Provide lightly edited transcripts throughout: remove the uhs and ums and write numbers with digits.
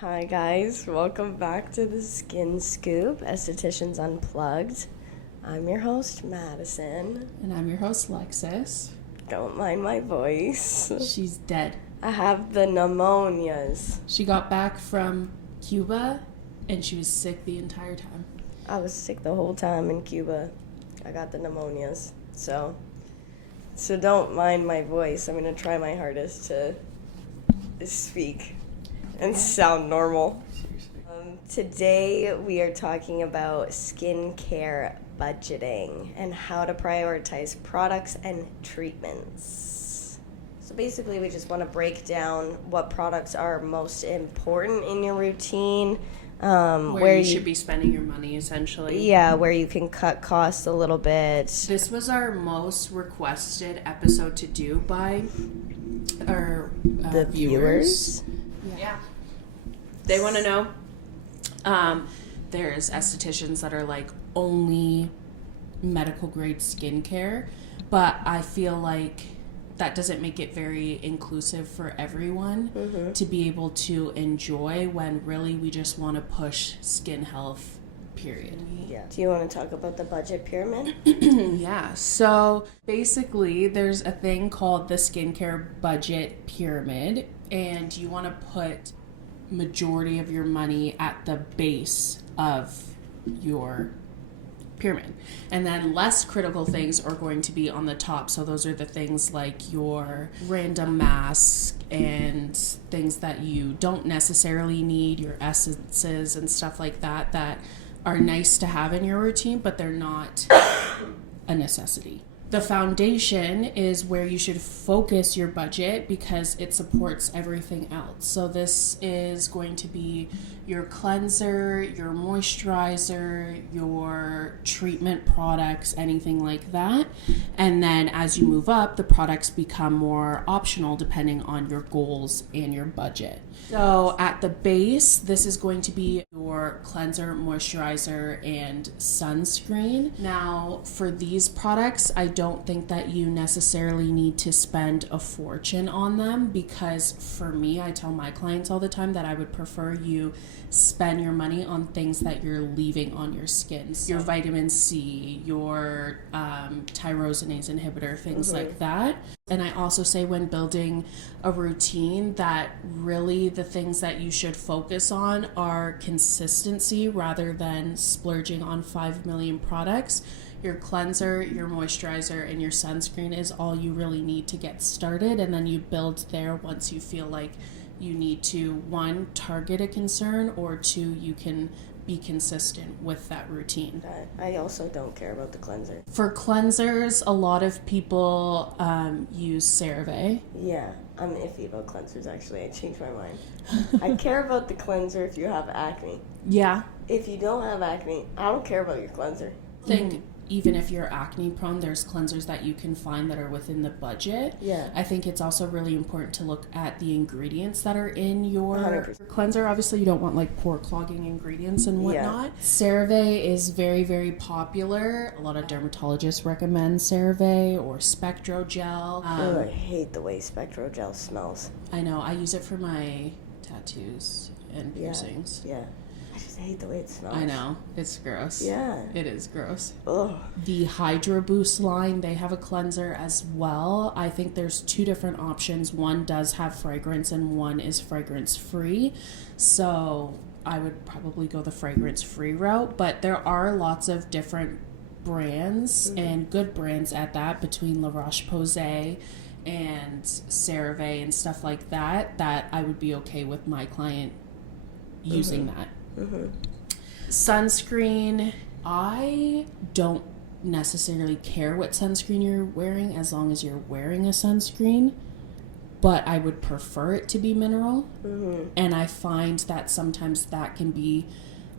Hi guys, welcome back to the Skin Scoop, Aestheticians Unplugged. I'm your host, Madison. And I'm your host, Lexus. Don't mind my voice. She's dead. I have the pneumonias. She got back from Cuba, and she was sick the entire time. I was sick the whole time in Cuba. I got the pneumonias. So don't mind my voice. I'm going to try my hardest to speak and sound normal. Today we are talking about skincare budgeting and how to prioritize products and treatments. So basically we just want to break down what products are most important in your routine. Where you should be spending your money, essentially. Yeah, where you can cut costs a little bit. This was our most requested episode to do by our the viewers. Yeah. They want to know. There's estheticians that are like only medical grade skincare, but I feel like that doesn't make it very inclusive for everyone to be able to enjoy, when really we just want to push skin health, period. Yeah. Do you want to talk about the budget pyramid? Yeah. So basically there's a thing called the skincare budget pyramid, and you want to put majority of your money at the base of your pyramid, and then less critical things are going to be on the top. So those are the things like your random mask and things that you don't necessarily need, your essences and stuff like that that are nice to have in your routine, but they're not a necessity. The foundation is where you should focus your budget because it supports everything else. So this is going to be your cleanser, your moisturizer, your treatment products, anything like that. And then as you move up, the products become more optional depending on your goals and your budget. So at the base, this is going to be your cleanser, moisturizer, and sunscreen. Now, for these products, I don't think that you necessarily need to spend a fortune on them, because for me, I tell my clients all the time that I would prefer you spend your money on things that you're leaving on your skin. So your vitamin C, your tyrosinase inhibitor, things like that. And I also say when building a routine that really the things that you should focus on are consistency rather than splurging on 5 million products. Your cleanser, your moisturizer, and your sunscreen is all you really need to get started, and then you build there once you feel like you need to, one, target a concern, or two, you can be consistent with that routine. I also don't care about the cleanser. For cleansers, a lot of people use CeraVe. Yeah, I'm iffy about cleansers, actually. I changed my mind. I care about the cleanser if you have acne. Yeah. If you don't have acne, I don't care about your cleanser. I think even if you're acne prone, there's cleansers that you can find that are within the budget. Yeah. I think it's also really important to look at the ingredients that are in your 100%. cleanser. Obviously, you don't want like pore clogging ingredients and whatnot. Yeah. CeraVe is very, very popular. A lot of dermatologists recommend CeraVe or Spectrogel. I hate the way Spectrogel smells. I know. I use it for my tattoos and piercings. Yeah. I just hate the way it smells. I know. It's gross. Yeah. It is gross. Ugh. The Hydra Boost line, they have a cleanser as well. I think there's two different options. One does have fragrance and one is fragrance free. So I would probably go the fragrance free route, but there are lots of different brands and good brands at that, between La Roche-Posay and CeraVe and stuff like that, that I would be okay with my client using that. Sunscreen, I don't necessarily care what sunscreen you're wearing as long as you're wearing a sunscreen, but I would prefer it to be mineral. And I find that sometimes that can be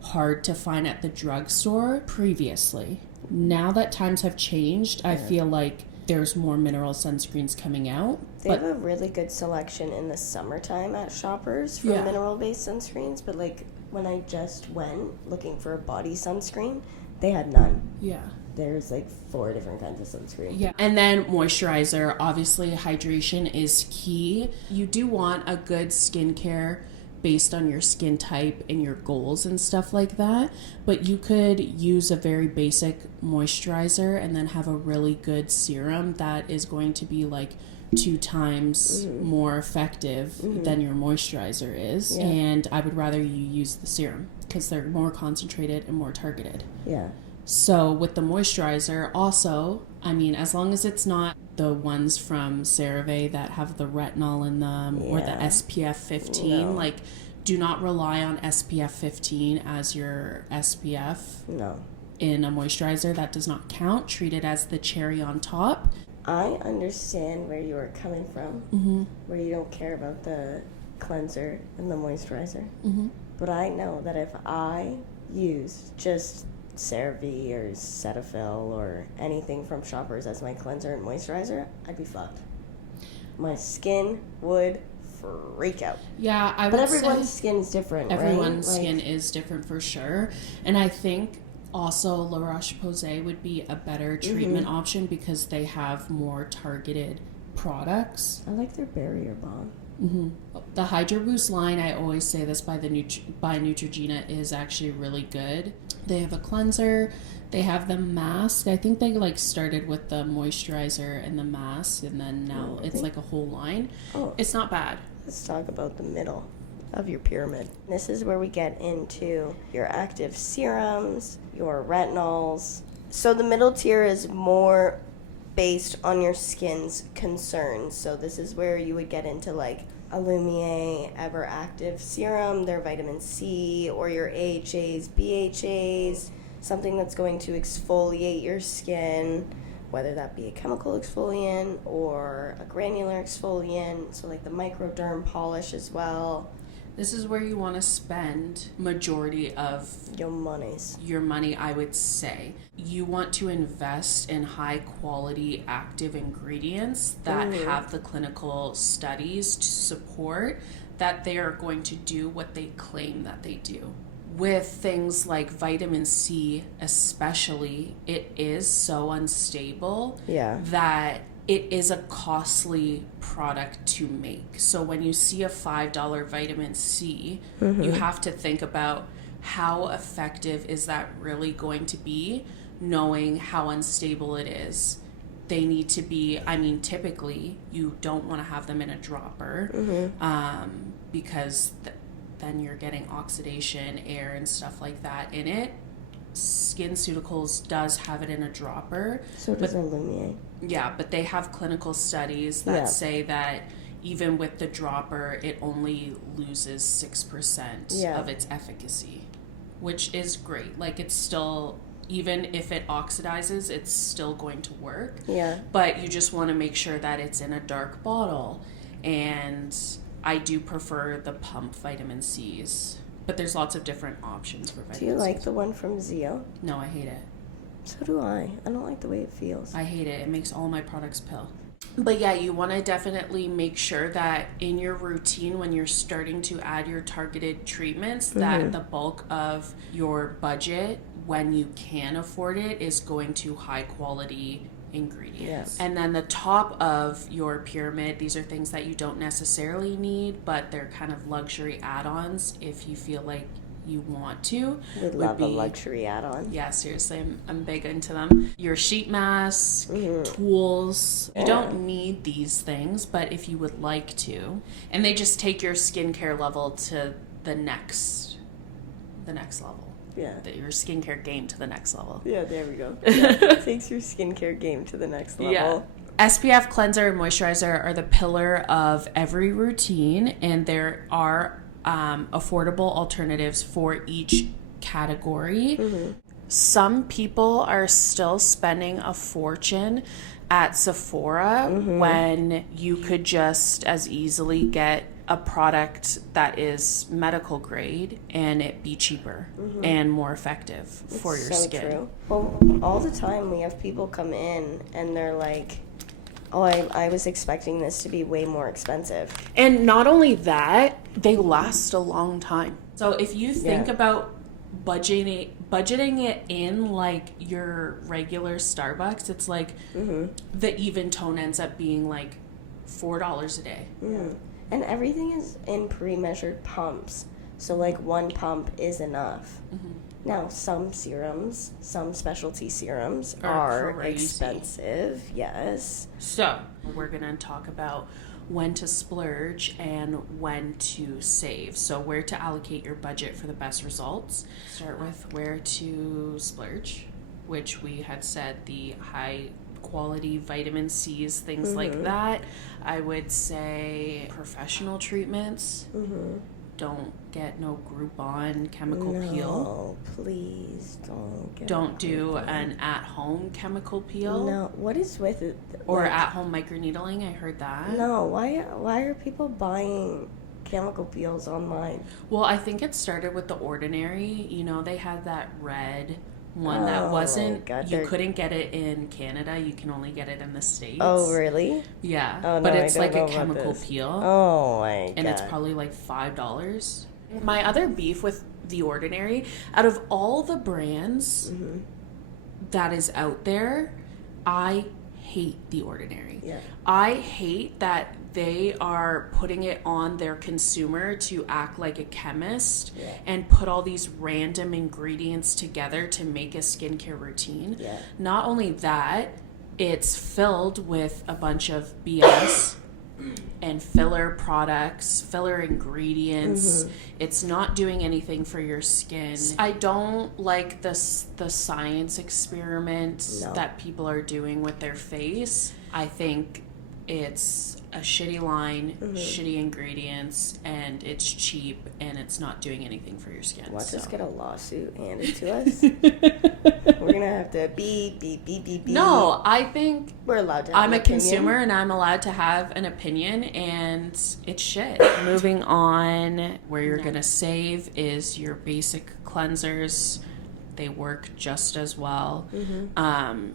hard to find at the drugstore previously. Now that times have changed, I feel like there's more mineral sunscreens coming out. They have a really good selection in the summertime at Shoppers for mineral-based sunscreens, but like when I just went looking for a body sunscreen, they had none. Yeah. There's like 4 different kinds of sunscreen. Yeah. And then moisturizer. Obviously, hydration is key. You do want a good skincare based on your skin type and your goals and stuff like that. But you could use a very basic moisturizer and then have a really good serum that is going to be like 2 times more effective than your moisturizer is. Yeah. And I would rather you use the serum because they're more concentrated and more targeted. Yeah. So with the moisturizer also, I mean, as long as it's not the ones from CeraVe that have the retinol in them or the SPF 15, No. like do not rely on SPF 15 as your SPF No. in a moisturizer. That does not count. Treat it as the cherry on top. I understand where you are coming from, where you don't care about the cleanser and the moisturizer. But I know that if I used just CeraVe or Cetaphil or anything from Shoppers as my cleanser and moisturizer, I'd be fucked. My skin would freak out. Yeah, I would But everyone's say skin's different, everyone's right? skin is different for sure. And I think also La Roche-Posay would be a better treatment option because they have more targeted products. I like their barrier balm. The Hydro Boost line, I always say this by Neutrogena, is actually really good. They have a cleanser. They have the mask. I think they like started with the moisturizer and the mask, and then now it's like a whole line. Oh. It's not bad. Let's talk about the middle of your pyramid. This is where we get into your active serums, your retinols. So the middle tier is more based on your skin's concerns. So this is where you would get into like a Lumiere Ever Active Serum, their vitamin C, or your AHAs, BHAs, something that's going to exfoliate your skin, whether that be a chemical exfoliant or a granular exfoliant, so like the microderm polish as well. This is where you want to spend majority of Your monies. your money, I would say. You want to invest in high quality active ingredients that have the clinical studies to support that they are going to do what they claim that they do. With things like vitamin C especially, it is so unstable that it is a costly product to make. So when you see a $5 vitamin C, you have to think about how effective is that really going to be, knowing how unstable it is. They need to be, I mean, typically you don't want to have them in a dropper because then you're getting oxidation, air, and stuff like that in it. SkinCeuticals does have it in a dropper. So does Lumiere. Yeah, but they have clinical studies that say that even with the dropper, it only loses 6% of its efficacy, which is great. Like, it's still, even if it oxidizes, it's still going to work. Yeah. But you just want to make sure that it's in a dark bottle. And I do prefer the pump vitamin C's. But there's lots of different options for vitamin C. Do you like the one from Zeo? No, I hate it. So do I. I don't like the way it feels. I hate it. It makes all my products pill. But yeah, you want to definitely make sure that in your routine, when you're starting to add your targeted treatments, that the bulk of your budget, when you can afford it, is going to high quality ingredients. Yes. And then the top of your pyramid, these are things that you don't necessarily need, but they're kind of luxury add-ons if you feel like you want to. Would love a luxury add-on. Yeah, seriously, I'm big into them. Your sheet mask, tools. You don't need these things, but if you would like to, and they just take your skincare level to the next level. Yeah. Your skincare game to the next level. Yeah, there we go. Yeah. Takes your skincare game to the next level. Yeah. SPF cleanser and moisturizer are the pillar of every routine, and there are affordable alternatives for each category. Some people are still spending a fortune at Sephora when you could just as easily get a product that is medical grade and it be cheaper and more effective for your skin. True. Well, all the time we have people come in and they're like, oh, I was expecting this to be way more expensive. And not only that, they last a long time. So if you think about budgeting it in like your regular Starbucks, it's like the even tone ends up being like $4 a day. And everything is in pre-measured pumps. So, like, one pump is enough. Mm-hmm. Now, some serums, some specialty serums are crazy. expensive, yes. So, we're going to talk about when to splurge and when to save. So, where to allocate your budget for the best results. Start with where to splurge, which we had said the high quality vitamin C's, things like that. I would say professional treatments. Don't get no Groupon chemical peel. No, please don't get Don't do an at-home chemical peel. No, what is with it? Or like, at-home microneedling, I heard that. No, why are people buying chemical peels online? Well, I think it started with The Ordinary. You know, they had that red one that wasn't, God, you couldn't get it in Canada. You can only get it in the States. Oh, really? Yeah. Oh, no, but it's I don't like know a about chemical this. peel. Oh, my God. And it's probably like $5. My other beef with The Ordinary, out of all the brands that is out there, I hate The Ordinary. Yeah. I hate that they are putting it on their consumer to act like a chemist and put all these random ingredients together to make a skincare routine. Yeah. Not only that, it's filled with a bunch of BS and filler products, filler ingredients. It's not doing anything for your skin. I don't like the science experiment that people are doing with their face. I think it's a shitty line, shitty ingredients, and it's cheap, and it's not doing anything for your skin. Let's so. just get a lawsuit handed to us. We're going to have to beep, beep, beep, beep, beep. No, I think We're allowed to have I'm an a opinion. consumer and I'm allowed to have an opinion, and it's shit. Moving on, where you're going to save is your basic cleansers. They work just as well.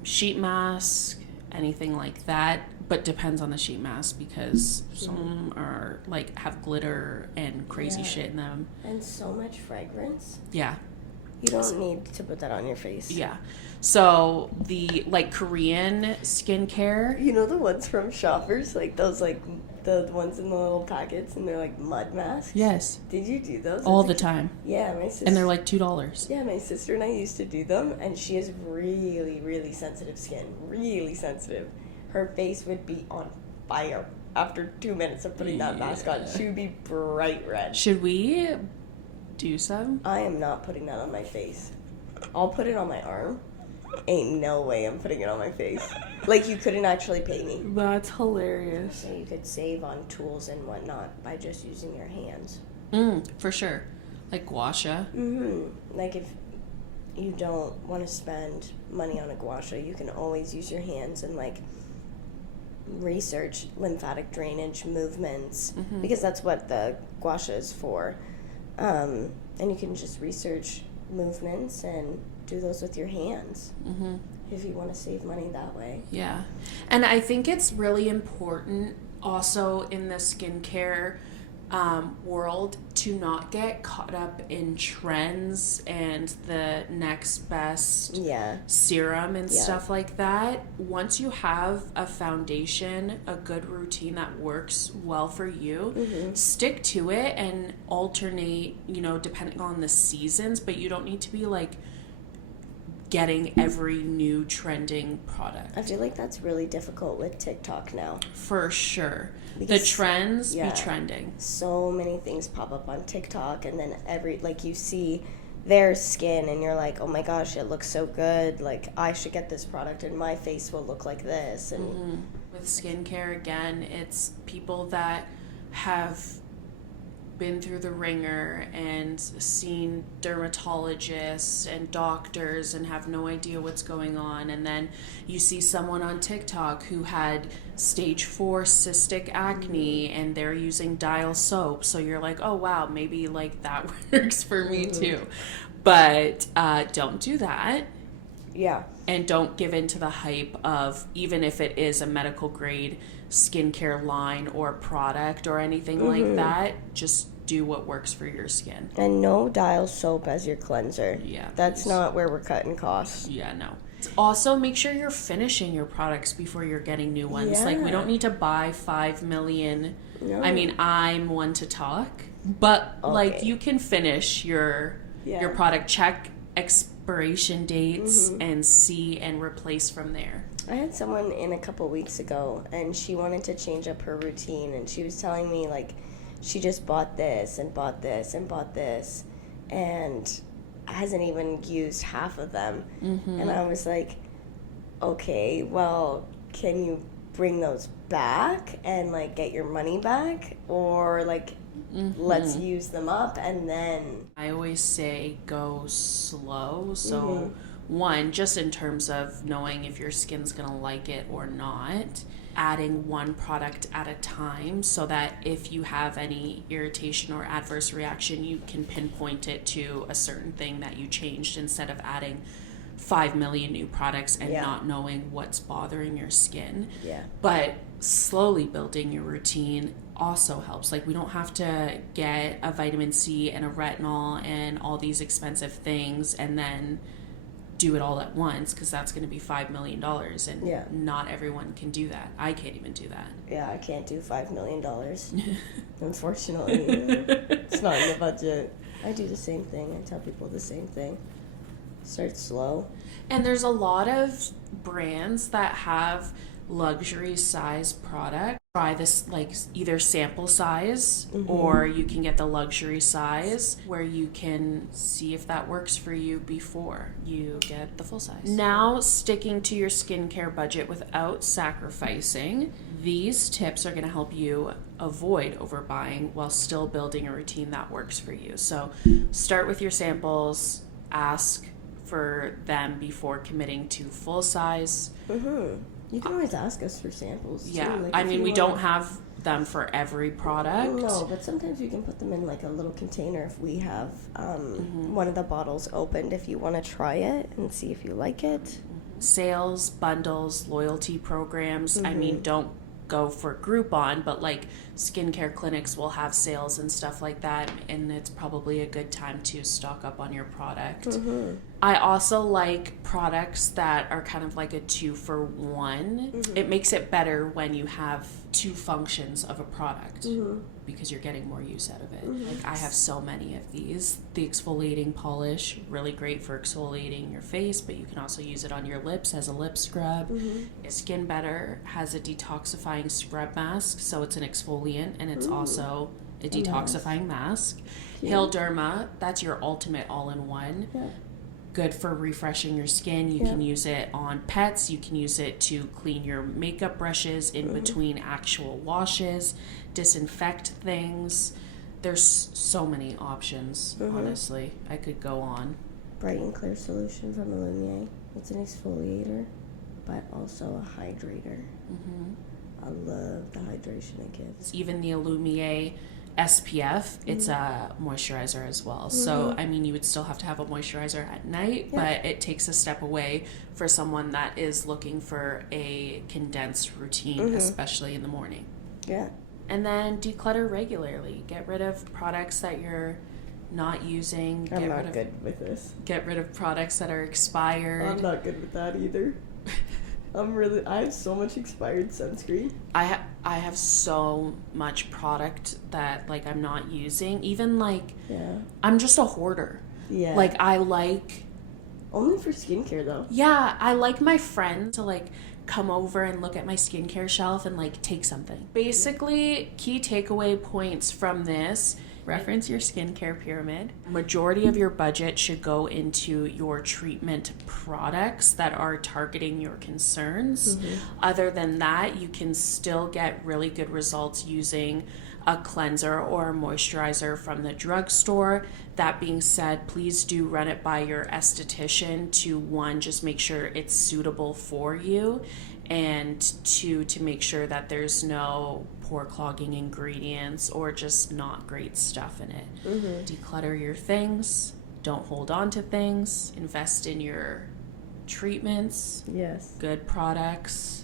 Sheet mask, anything like that, but depends on the sheet mask because some are like have glitter and crazy shit in them. And so much fragrance. Yeah. You don't need to put that on your face. Yeah. So the like Korean skincare. You know the ones from Shoppers? Like those like the ones in the little packets and they're like mud masks? Yes. Did you do those? All the time. Yeah, my sister. And they're like $2. Yeah, my sister and I used to do them, and she has really, really sensitive skin. Really sensitive. Her face would be on fire after 2 minutes of putting that mask on. She would be bright red. Should we do some? I am not putting that on my face. I'll put it on my arm. Ain't no way I'm putting it on my face. Like, you couldn't actually pay me. That's hilarious. So you could save on tools and whatnot by just using your hands. For sure. Like gua sha. Like, if you don't want to spend money on a gua sha, you can always use your hands and, like, research lymphatic drainage movements because that's what the gua sha is for. And you can just research movements and do those with your hands if you want to save money that way. Yeah. And I think it's really important also in the skincare world to not get caught up in trends and the next best serum and stuff like that. Once you have a foundation, a good routine that works well for you, stick to it and alternate, you know, depending on the seasons, but you don't need to be like getting every new trending product. I feel like that's really difficult with TikTok now. For sure. Because, the trends be trending. So many things pop up on TikTok, and then you see their skin and you're like, oh my gosh, it looks so good. Like, I should get this product and my face will look like this. And with skincare, again, it's people that have been through the ringer and seen dermatologists and doctors and have no idea what's going on, and then you see someone on TikTok who had stage 4 cystic acne and they're using Dial soap, so you're like, oh wow, maybe like that works for me too. But don't do that. Yeah. And don't give in to the hype of, even if it is a medical grade skincare line or product or anything like that, just do what works for your skin. And no Dial soap as your cleanser. Yeah. That's not where we're cutting costs. Yeah, no. Also, make sure you're finishing your products before you're getting new ones. Yeah. Like, we don't need to buy 5 million No. I mean, I'm one to talk, but like Okay. you can finish your product, check expiration dates and see and replace from there. I had someone in a couple weeks ago, and she wanted to change up her routine, and she was telling me, like, she just bought this and bought this and bought this, and hasn't even used half of them. And I was like, okay, well, can you bring those back and, like, get your money back? Or, like, let's use them up, and then... I always say go slow. So one, just in terms of knowing if your skin's gonna like it or not, adding one product at a time so that if you have any irritation or adverse reaction, you can pinpoint it to a certain thing that you changed instead of adding 5 million new products and not knowing what's bothering your skin. But slowly building your routine also helps. Like, we don't have to get a vitamin C and a retinol and all these expensive things and then do it all at once, because that's going to be $5 million, and not everyone can do that. I can't even do that. Yeah, I can't do $5 million. Unfortunately, it's not in the budget. I do the same thing. I tell people the same thing. Start slow. And there's a lot of brands that have luxury size product. Try this, like, either sample size or you can get the luxury size where you can see if that works for you before you get the full size. Now, sticking to your skincare budget without sacrificing, these tips are going to help you avoid overbuying while still building a routine that works for you. So start with your samples, ask for them before committing to full size. You can always ask us for samples, too. Yeah, Like, I mean, we don't have them for every product. No, but sometimes we can put them in, like, a little container if we have one of the bottles opened, if you want to try it and see if you like it. Sales, bundles, loyalty programs. I mean, don't go for Groupon, but, like, skincare clinics will have sales and stuff like that, and it's probably a good time to stock up on your product. I also like products that are kind of like a 2-for-1. It makes it better when you have two functions of a product because you're getting more use out of it. Like, I have so many of these. The exfoliating polish, really great for exfoliating your face, but you can also use it on your lips as a lip scrub. Skin Better has a detoxifying scrub mask, so it's an exfoliant and it's also a detoxifying mask. Hill Derma, that's your ultimate all-in-one. Good for refreshing your skin. You can use it on pets. You can use it to clean your makeup brushes in between actual washes, disinfect things. There's so many options, honestly. I could go on. Bright and Clear Solution from Illumier. It's an exfoliator, but also a hydrator. I love the hydration it gives. Even the Illumier SPF, it's a moisturizer as well. So, I mean, you would still have to have a moisturizer at night, but it takes a step away for someone that is looking for a condensed routine, especially in the morning. And then declutter regularly. Get rid of products that you're not using. I'm not good with this. Get rid of products that are expired. I'm not good with that either. I have so much expired sunscreen. I have so much product that, like, I'm not using. Even, like, I'm just a hoarder. Like, I like... Only for skincare, though. Yeah, I like my friends to, like, come over and look at my skincare shelf and, like, take something. Basically, key takeaway points from this: reference your skincare pyramid. Majority of your budget should go into your treatment products that are targeting your concerns. Other than that, you can still get really good results using a cleanser or a moisturizer from the drugstore. That being said, please do run it by your esthetician to, one, just make sure it's suitable for you, and two, to make sure that there's no pore clogging ingredients or just not great stuff in it. Declutter your things. Don't hold on to things. Invest in your treatments. Good products.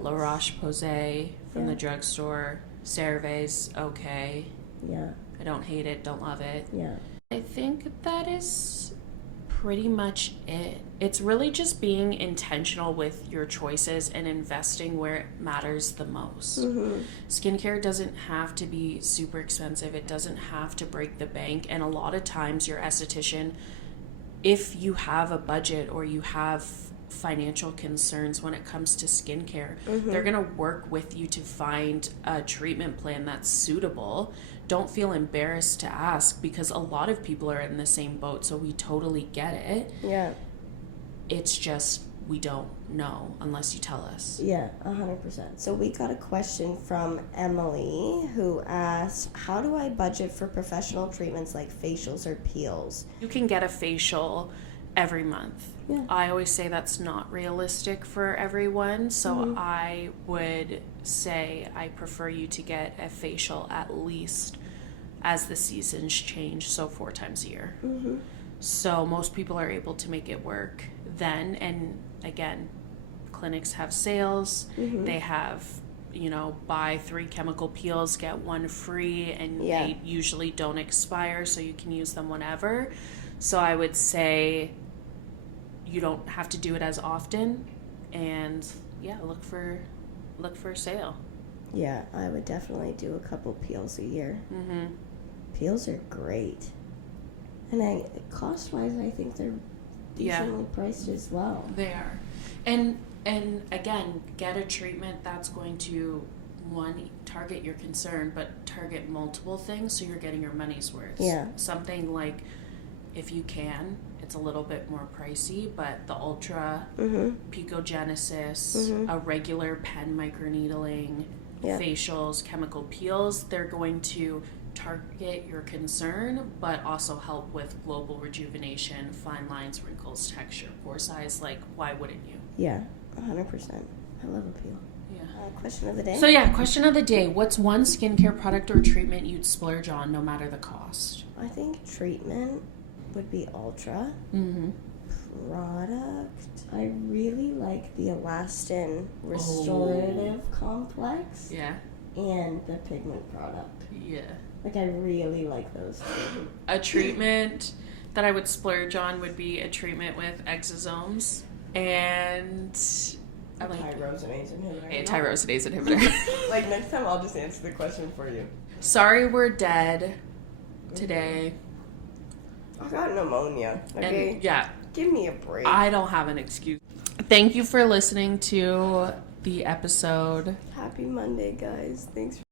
La Roche-Posay from the drugstore. CeraVe's okay. I don't hate it, don't love it. I think that is pretty much it. It's really just being intentional with your choices and investing where it matters the most. Skincare doesn't have to be super expensive. It doesn't have to break the bank. And a lot of times your esthetician, if you have a budget or you have financial concerns when it comes to skincare, they're going to work with you to find a treatment plan that's suitable. Don't feel embarrassed to ask, because a lot of people are in the same boat, so we totally get it. Yeah. It's just we don't know unless you tell us. Yeah, 100%. So we got a question from Emily, who asked, how do I budget for professional treatments like facials or peels? You can get a facial every month. Yeah. I always say that's not realistic for everyone, so I would say I prefer you to get a facial at least as the seasons change, so 4 times a year. So most people are able to make it work then. And again, clinics have sales. They have, buy 3 chemical peels, get 1 free, and they usually don't expire, so you can use them whenever. So I would say you don't have to do it as often, and look for a sale. Yeah, I would definitely do a couple peels a year. Peels are great. And cost-wise, I think they're decently priced as well. They are. And again, get a treatment that's going to, one, target your concern, but target multiple things so you're getting your money's worth. Yeah. Something like, if you can, it's a little bit more pricey, but the Ultra, Picogenesis, a regular pen microneedling, facials, chemical peels, they're going to target your concern, but also help with global rejuvenation, fine lines, wrinkles, texture, pore size. Like, why wouldn't you? Yeah, 100%. I love a peel. Yeah. Question of the day? So question of the day. What's one skincare product or treatment you'd splurge on no matter the cost? I think treatment would be Ultra. Product, I really like the Elastin Restorative Complex. Yeah. And the pigment product. Yeah. Like, I really like those two. A treatment that I would splurge on would be a treatment with exosomes and Tyrosinase inhibitor. a tyrosinase inhibitor. Like, next time I'll just answer the question for you. Sorry we're dead today. I got pneumonia. Okay. And Give me a break. I don't have an excuse. Thank you for listening to the episode. Happy Monday, guys. Thanks for